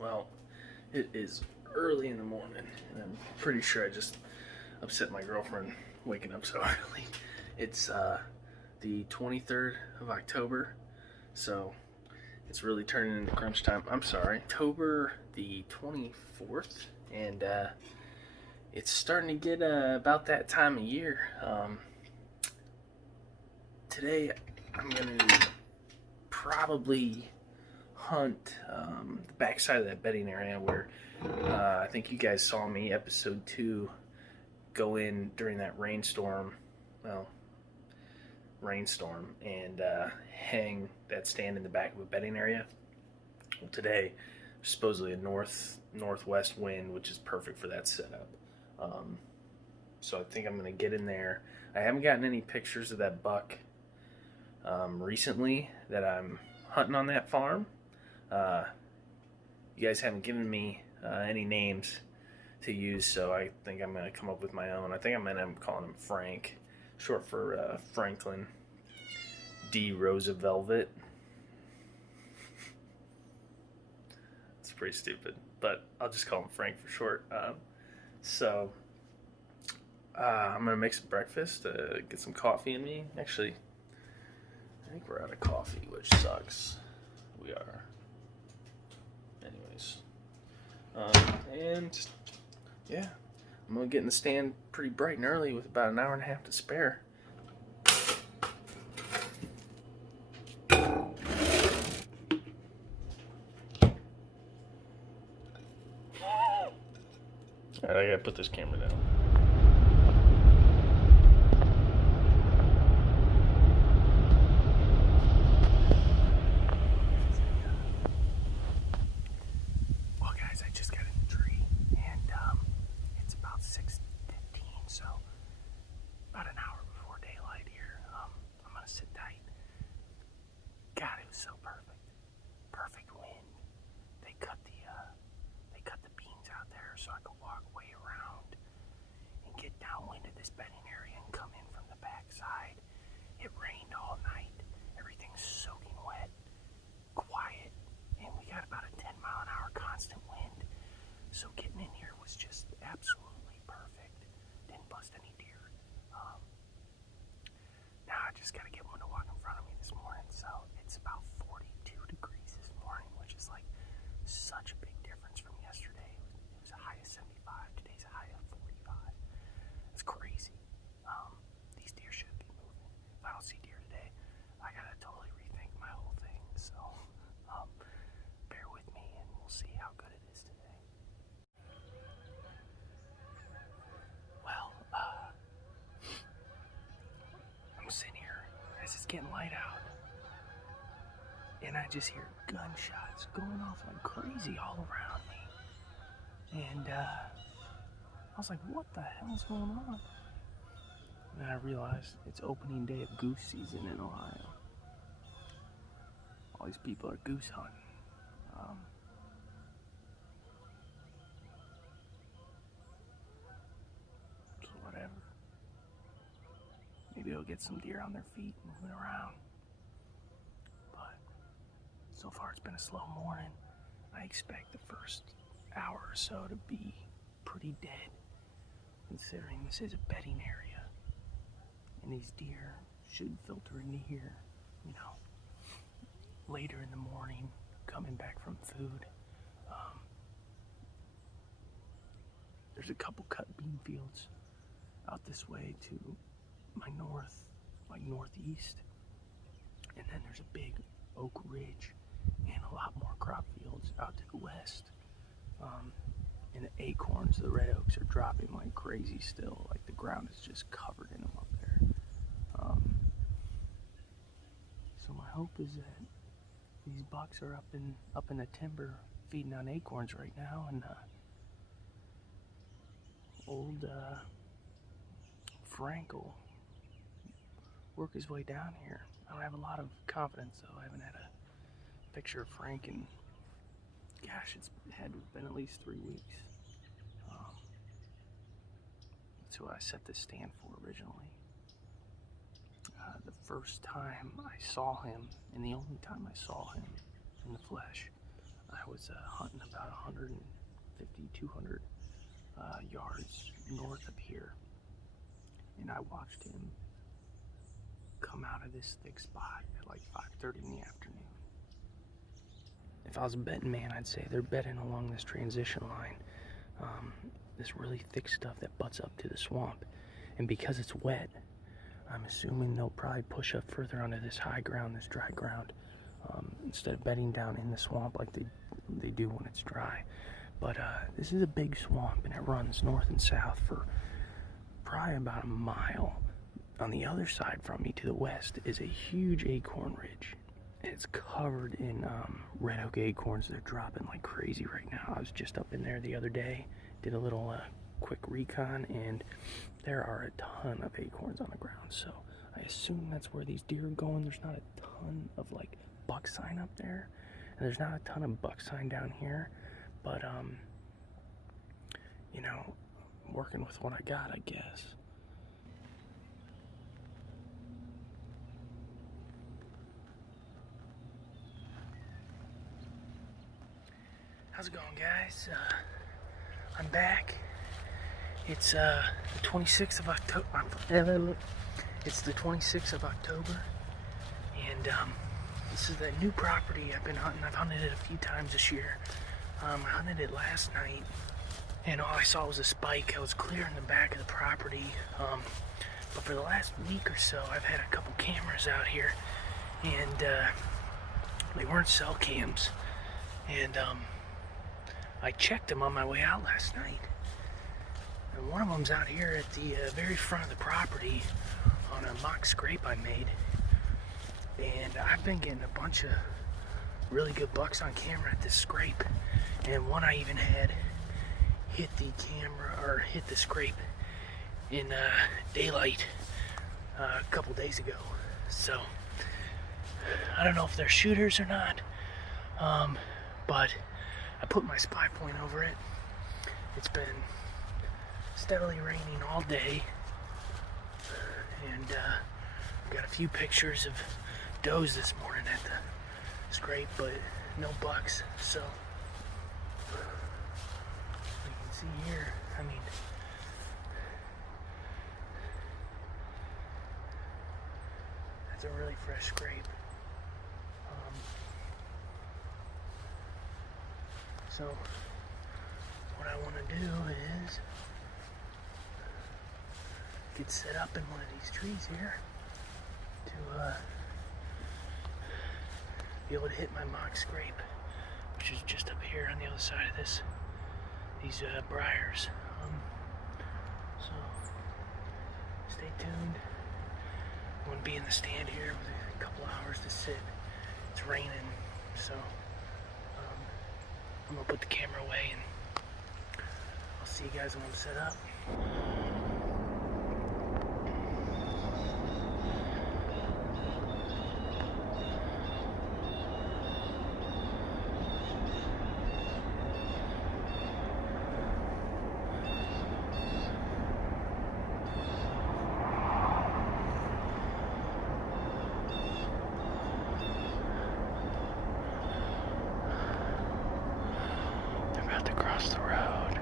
Well, it is early in the morning, and I'm pretty sure I just upset my girlfriend waking up so early. It's the 23rd of October, so it's really turning into crunch time. I'm sorry, October the 24th, and it's starting to get about that time of year. Today, I'm going to probably hunt the backside of that bedding area where I think you guys saw me episode 2 go in during that rainstorm and hang that stand in the back of a bedding area. Well, today supposedly a northwest wind, which is perfect for that setup. So I think I'm gonna get in there. I haven't gotten any pictures of that buck recently that I'm hunting on that farm. You guys haven't given me any names to use, so I think I'm going to come up with my own. I think I'm going to end up calling him Frank, short for Franklin D. Rosa Velvet. It's pretty stupid, but I'll just call him Frank for short. I'm going to make some breakfast, get some coffee in me. Actually, I think we're out of coffee, which sucks. We are. Anyways. Yeah, I'm going to get in the stand pretty bright and early with about an hour and a half to spare. Alright, I gotta put this camera down. So I could walk way around and get downwind of this bedding area and come in from the backside. It rained all night. Everything's soaking wet, quiet, and we got about a 10-mile-an-hour constant wind. So getting in here was just absolutely perfect. Didn't bust any deer. Now I just gotta get one to walk in front of me this morning. So it's about 42 degrees this morning, which is like such a big difference from yesterday. It was a high of 75. Today's a high of 45. It's crazy. These deer should be moving. If I don't see deer today, I gotta totally rethink my whole thing. So bear with me and we'll see how good it is today. Well, I'm sitting here as it's getting light out, and I just hear gunshots going off like crazy all around me. And I was like, what the hell's going on? And I realized it's opening day of goose season in Ohio. All these people are goose hunting. So whatever. Maybe I'll get some deer on their feet moving around. But so far it's been a slow morning. I expect the first hour or so to be pretty dead, considering this is a bedding area and these deer should filter into here, later in the morning, coming back from food. There's a couple cut bean fields out this way to my northeast, and then there's a big oak ridge and a lot more crop fields out to the west. And the acorns, the red oaks, are dropping like crazy still. Like the ground is just covered in them up there. So my hope is that these bucks are up in the timber feeding on acorns right now, and old Frank will work his way down here. I don't have a lot of confidence though. I haven't had a picture of Frank in, gosh, it's had been at least 3 weeks. That's who I set this stand for originally. The first time I saw him, and the only time I saw him in the flesh, I was hunting about 150, 200 yards north of here, and I watched him come out of this thick spot at like 5:30 in the afternoon. If I was a betting man, I'd say they're betting along this transition line, this really thick stuff that butts up to the swamp. And because it's wet, I'm assuming they'll probably push up further onto this high ground, this dry ground, instead of bedding down in the swamp like they do when it's dry. But this is a big swamp, and it runs north and south for probably about a mile. On the other side from me to the west is a huge acorn ridge. It's covered in red oak acorns. They're dropping like crazy right now. I was just up in there the other day, did a little quick recon, and there are a ton of acorns on the ground. So I assume that's where these deer are going. There's not a ton of like buck sign up there, and there's not a ton of buck sign down here. But you know, working with what I got, I guess. How's it going, guys? I'm back. It's the 26th of October. It's the 26th of October, and this is that new property I've been hunting. I've hunted it a few times this year. I hunted it last night, and all I saw was a spike. I was clearing the back of the property, but for the last week or so, I've had a couple cameras out here, and they weren't cell cams, and I checked them on my way out last night, and one of them's out here at the very front of the property on a mock scrape I made, and I've been getting a bunch of really good bucks on camera at this scrape, and one I even had hit the camera, or hit the scrape in daylight a couple days ago. So I don't know if they're shooters or not, but I put my spy point over it. It's been steadily raining all day, and got a few pictures of does this morning at the scrape, but no bucks. So you can see here, I mean, that's a really fresh scrape. So what I want to do is get set up in one of these trees here to be able to hit my mock scrape, which is just up here on the other side of these briars. So stay tuned. I'm going to be in the stand here with a couple hours to sit. It's raining, so I'm gonna put the camera away, and I'll see you guys when I'm set up. To cross the road.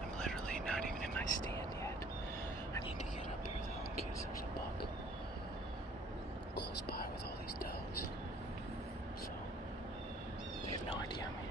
I'm literally not even in my stand yet. I need to get up here though in case there's a buck close by with all these does. So they have no idea I'm here.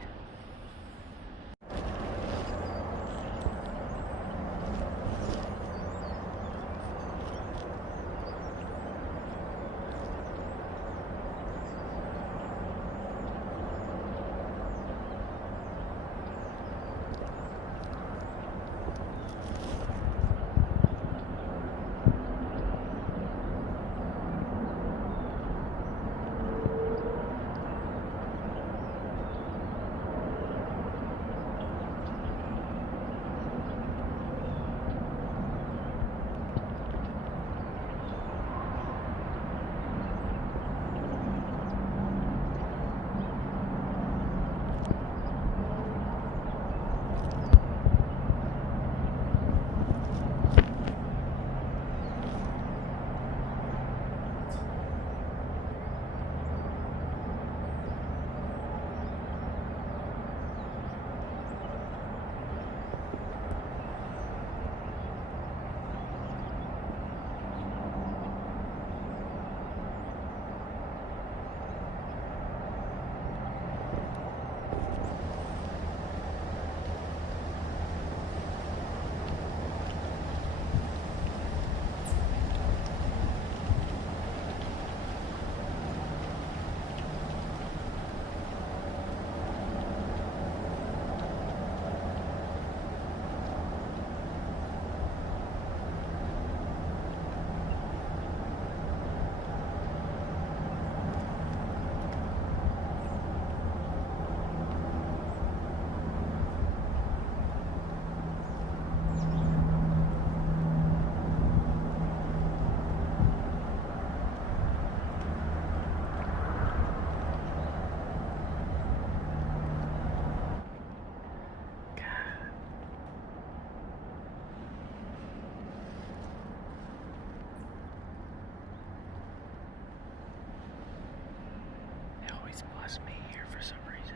must be here for some reason.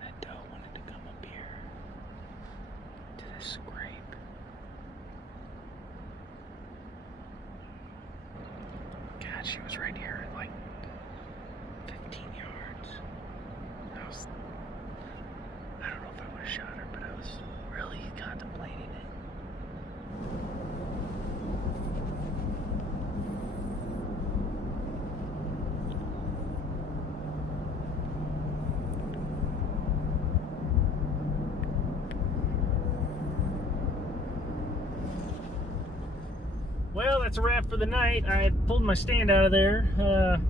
That doe wanted to come up here to this scrape. God, she was right here at like 15 yards. I don't know if I would have shot her, but I was really contemplating it. Well, that's a wrap for the night. I pulled my stand out of there.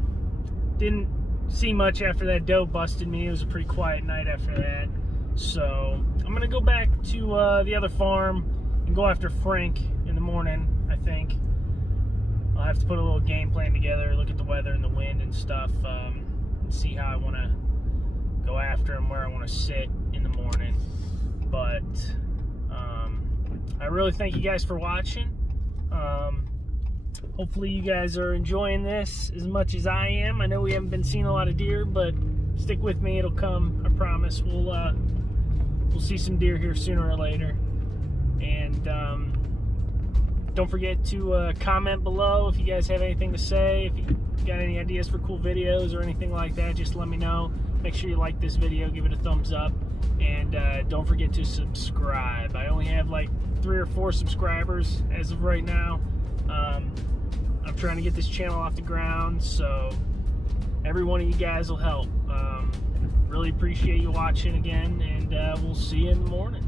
Didn't see much after that doe busted me. It was a pretty quiet night after that. So I'm gonna go back to the other farm and go after Frank in the morning, I think. I'll have to put a little game plan together, look at the weather and the wind and stuff, and see how I want to go after him, where I want to sit in the morning. But I really thank you guys for watching. Hopefully you guys are enjoying this as much as I am. I know we haven't been seeing a lot of deer, but stick with me, it'll come, I promise. We'll see some deer here sooner or later. And don't forget to comment below if you guys have anything to say. If you got any ideas for cool videos or anything like that, just let me know. Make sure you like this video, give it a thumbs up, and don't forget to subscribe. I only have like 3 or 4 subscribers as of right now. I'm trying to get this channel off the ground, so every one of you guys will help. Really appreciate you watching again, and we'll see you in the morning.